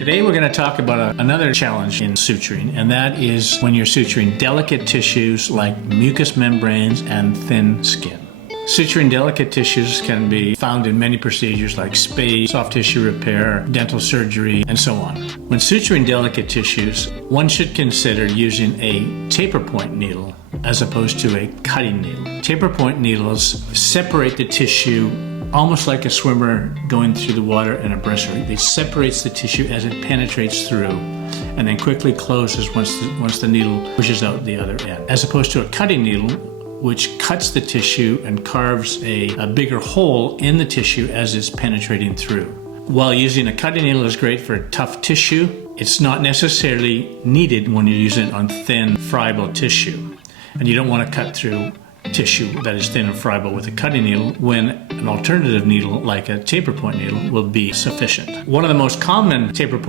Today we're going to talk about another challenge in suturing, and that is when you're suturing delicate tissues like mucous membranes and thin skin. Suturing delicate tissues can be found in many procedures like spades, soft tissue repair, dental surgery, and so on. When suturing delicate tissues, one should consider using a taper point needle as opposed to a cutting needle. Taper point needles separate the tissue almost like a swimmer going through the water in a breaststroke. It separates the tissue as it penetrates through and then quickly closes once the needle pushes out the other end. As opposed to a cutting needle, which cuts the tissue and carves a bigger hole in the tissue as it's penetrating through. While using a cutting needle is great for tough tissue, it's not necessarily needed when you're using it on thin, friable tissue. And you don't want to cut through tissue that is thin and friable with a cutting needle when an alternative needle like a taper point needle will be sufficient. One of the most common taper point